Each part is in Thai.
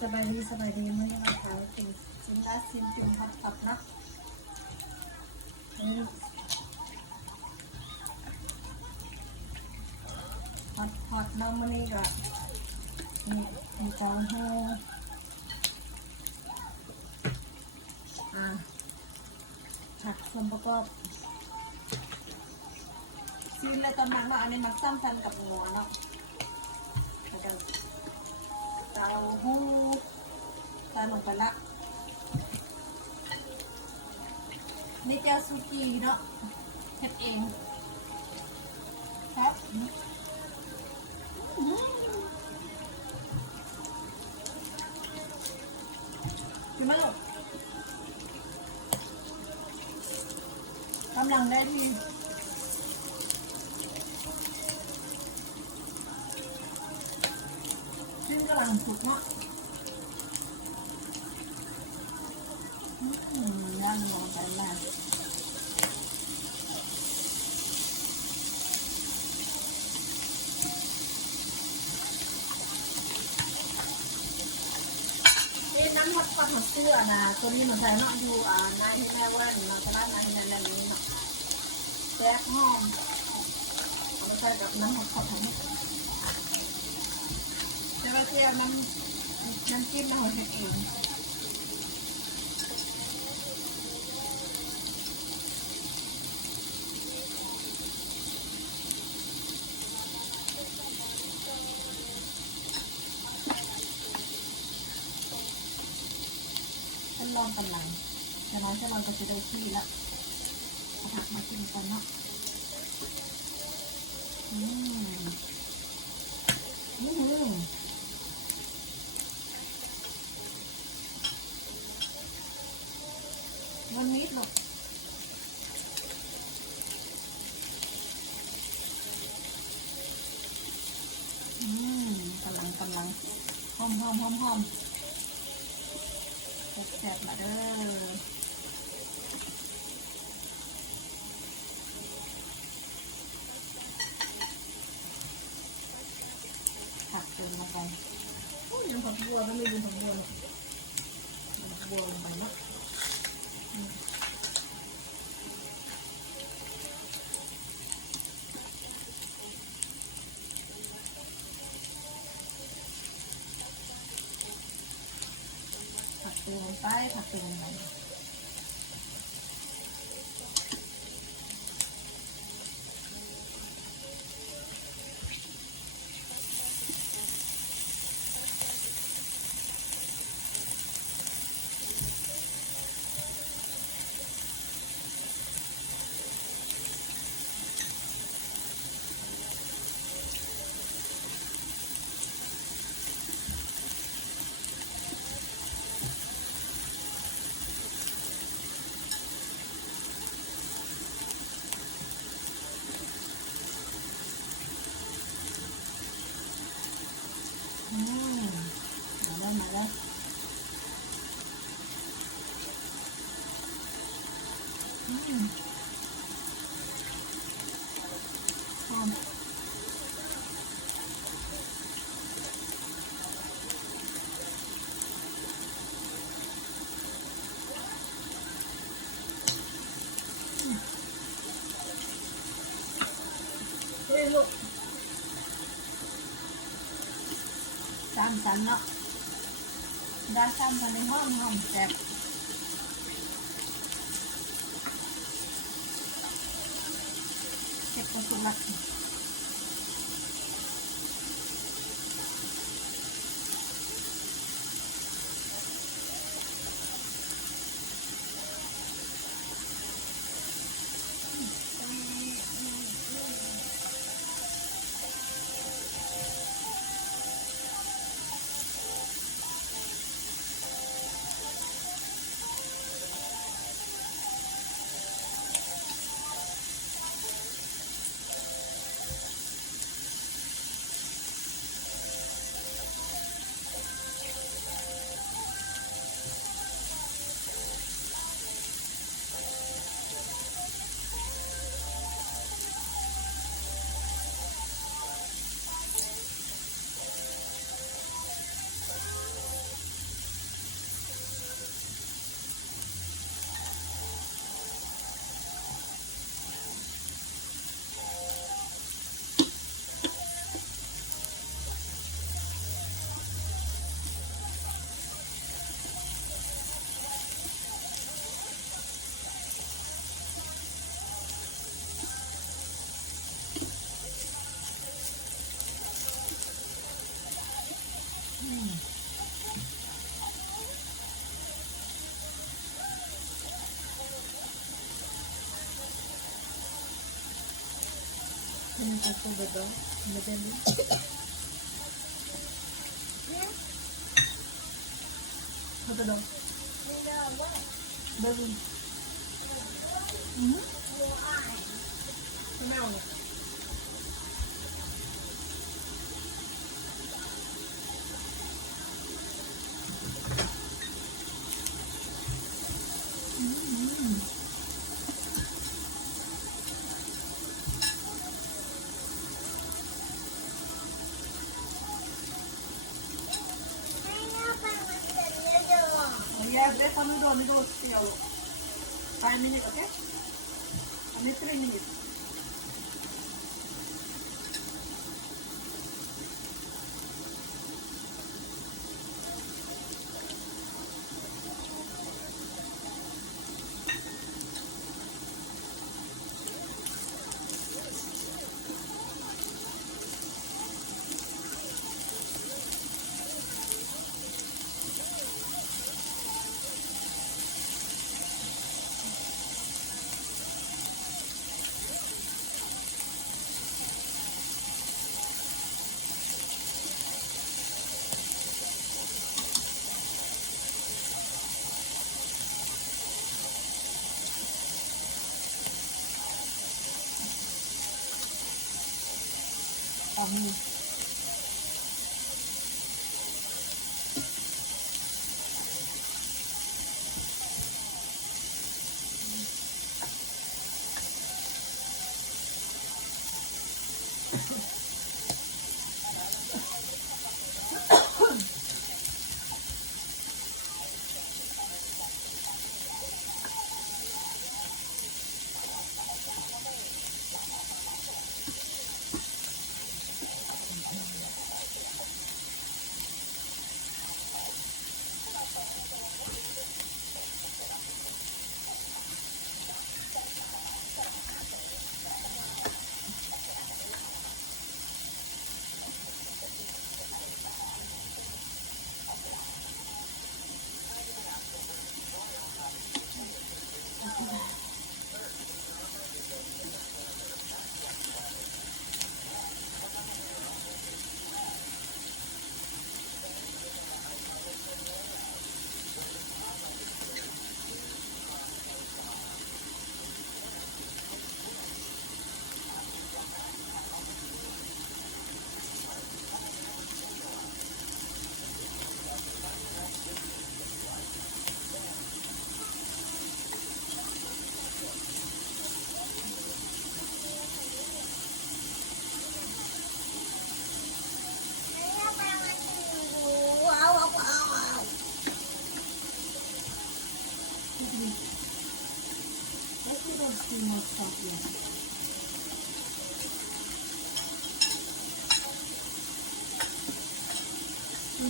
สบายดีไม่ให้เราขายเป็นสินค้าสินจุ่มผัดนะนี่ผัดน้ำมันนี่ก็มีจานให้ผัดส่วนประกอบซีนเลยตอนนั้นว่าอันนี้มันซ้ำกันกับหัวเนาะแล้วก็เต้าหู้ใส่ลงไปละนี่เจ้าซูจีเนาะเฮ็ดเองครับกินไหมลูกกำลังได้ที่ซึ่งกำลังสุกเนาะย่างลงไปแล้วนี่น้ำผัดเสื้อนะตัวนี้มันใส่เนาะอยู่นายที่แม่ว่าเราจะร้านนายที่แม่นี้เนาะแซ่บหอมเอาไปใส่กับน้ำผัดทั้งนี้จะมาเที่ยวน้ำจิ้มเราเฮ็ดเองลองกำลังจะน้อยจะลองก็จะได้ที่แล้วเอาผักมากินกันเนาะวันนี้หรอกกำลังหอมแซ่บมาเด้อผักเติมลงไปยังผักบัวก็ไม่ดูผักบัวลงไปนะผักเติมลงไปมาแล้วหอมลูก3 ชั้นเนาะด้านซ้ำกันในห้องแซ่บเก็บกระสุนละ Ini aku bedong, bedong ni. Bedong. Bedong. Smell it. Yeah, break on the door, you go see 5 minutes, okay? Only 3 minutes.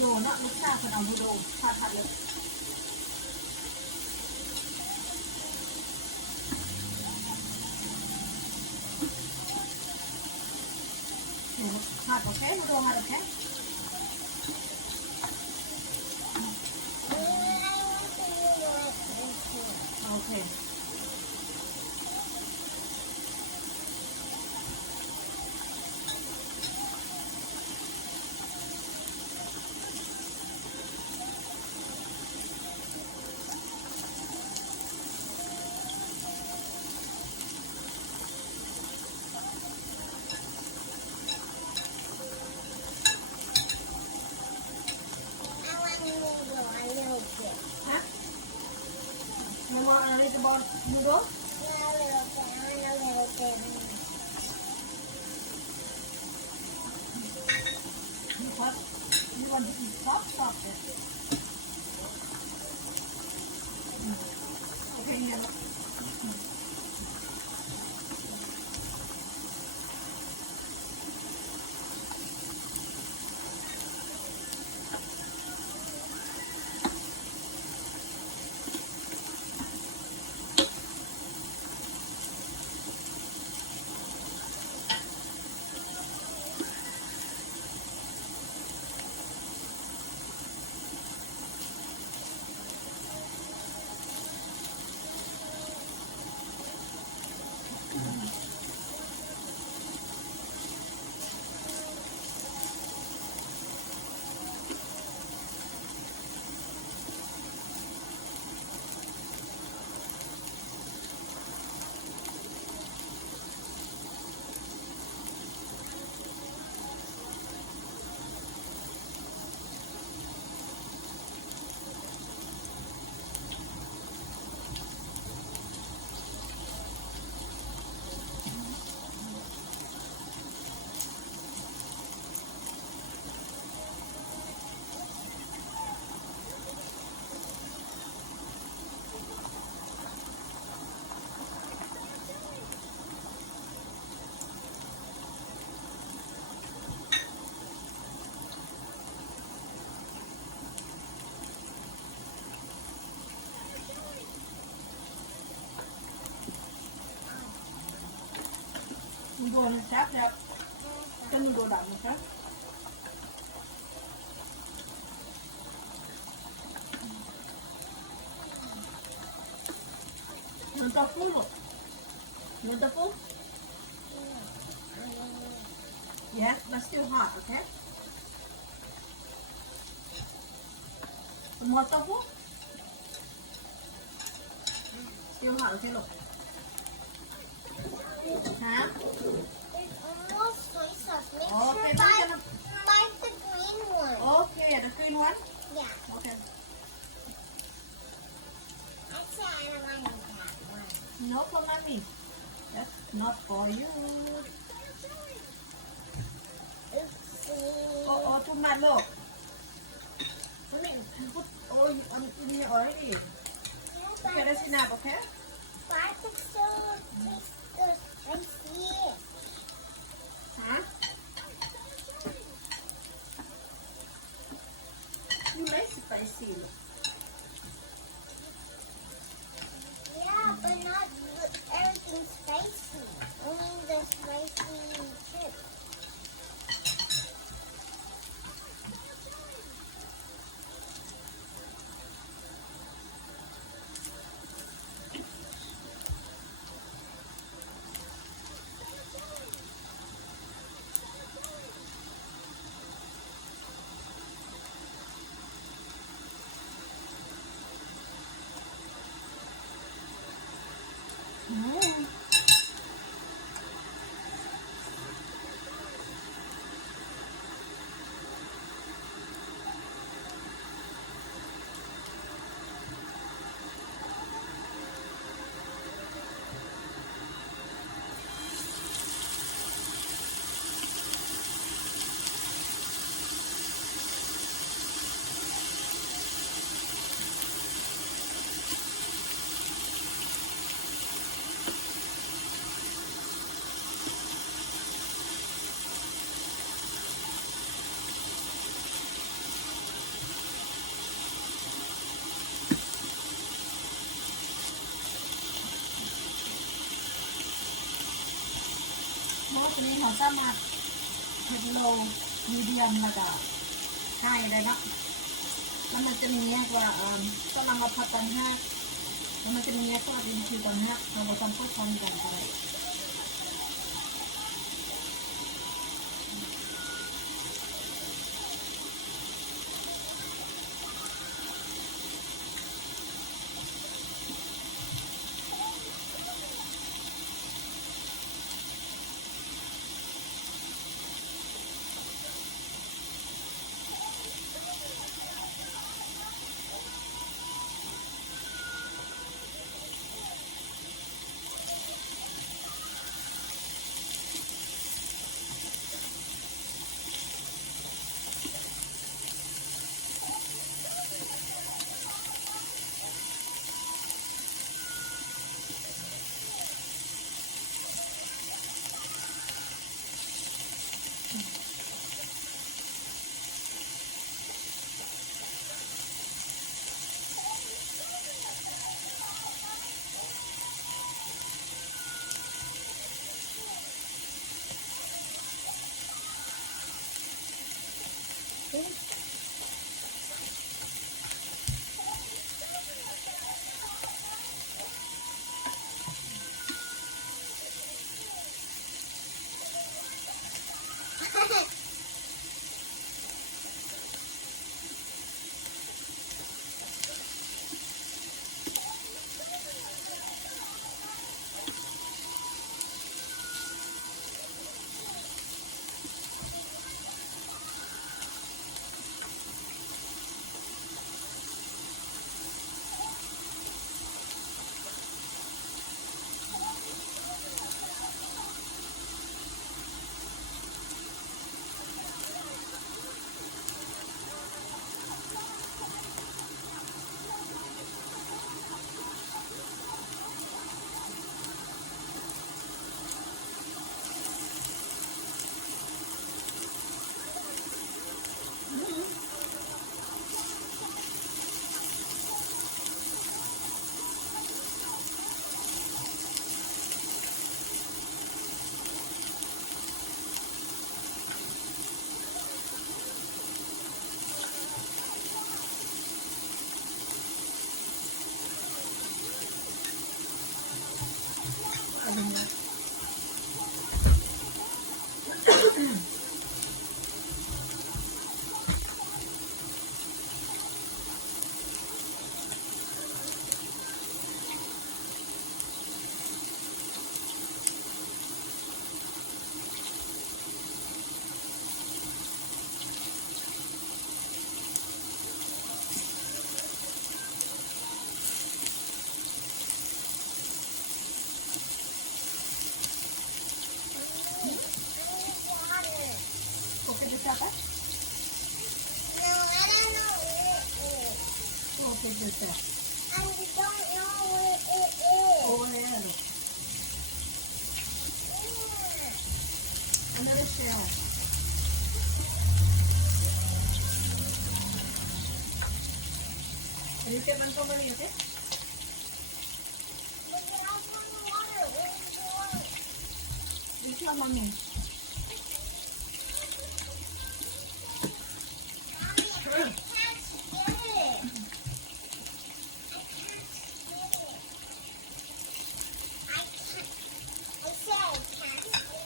Đồ nó lúc xa phần ống đồ thật thật lực. Đồ hạt có thế, đồ hạt có thế. Okay. Hả? Mày mua ăn đi cho bon mua đốt. What? You want to eat soft Okay, yeah. Noodle tap tap. Cái noodle đậm một cái. Muốn tofu không? Muốn tofu? Yeah, but still hot, okay? More tofu? Still hot, okay, look. Hả? It's almost soy sauce. Make Okay, sure that's gonna... buy the green one. Okay, the green one? Yeah. Okay. Actually, I don't want that one. No for mommy. That's not for you. Oopsie. Oh, too much, look. Put oil in here already. Okay, that's enough, okay? But it's so spicy. Huh? You like spicy, look. Yeah, but not everything spicy. Only the spicy chips. Mm. Mốtนี้เขาสามารถเฮ็ดโลมีเดียมแล้วก็ให้ได้เนาะแล้วมันจะมีแยกว่ากำลังเราผัดตันห้าแล้วมันจะมีแยกว่าดินคือตันห้าเราบอกทำเพื่อความกันอะไร another shell อันนี้เก็บมันก็ไม่เรียก But it has one water. Where's the water? นี่ชอบมันนี่ Mommy, I can't spit it. I can't. I said I can't spit it.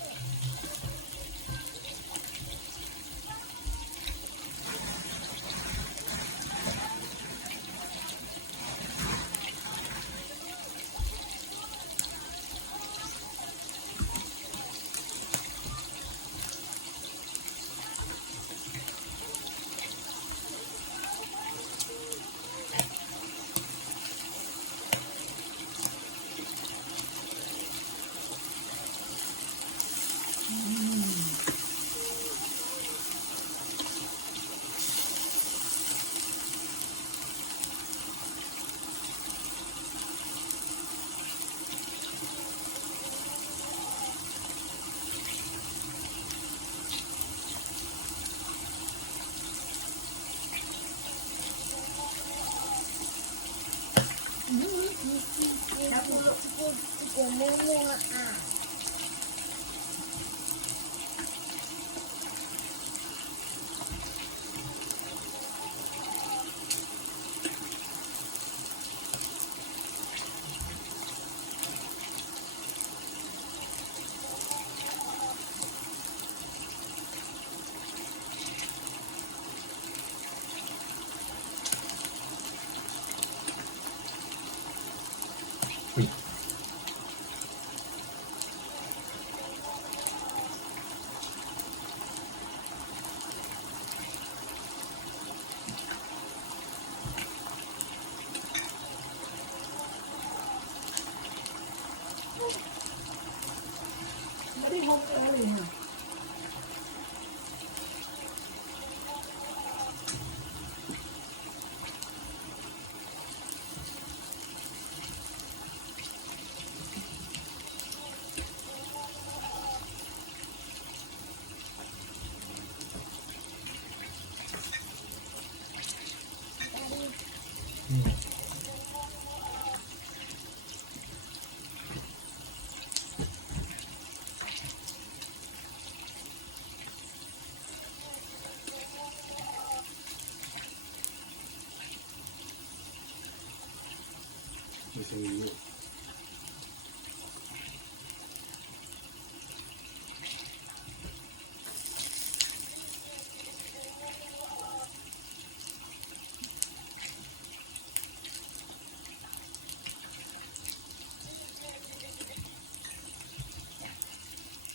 Ah. ไม่ได้พบเลยนะ ไม่ใช่ลูก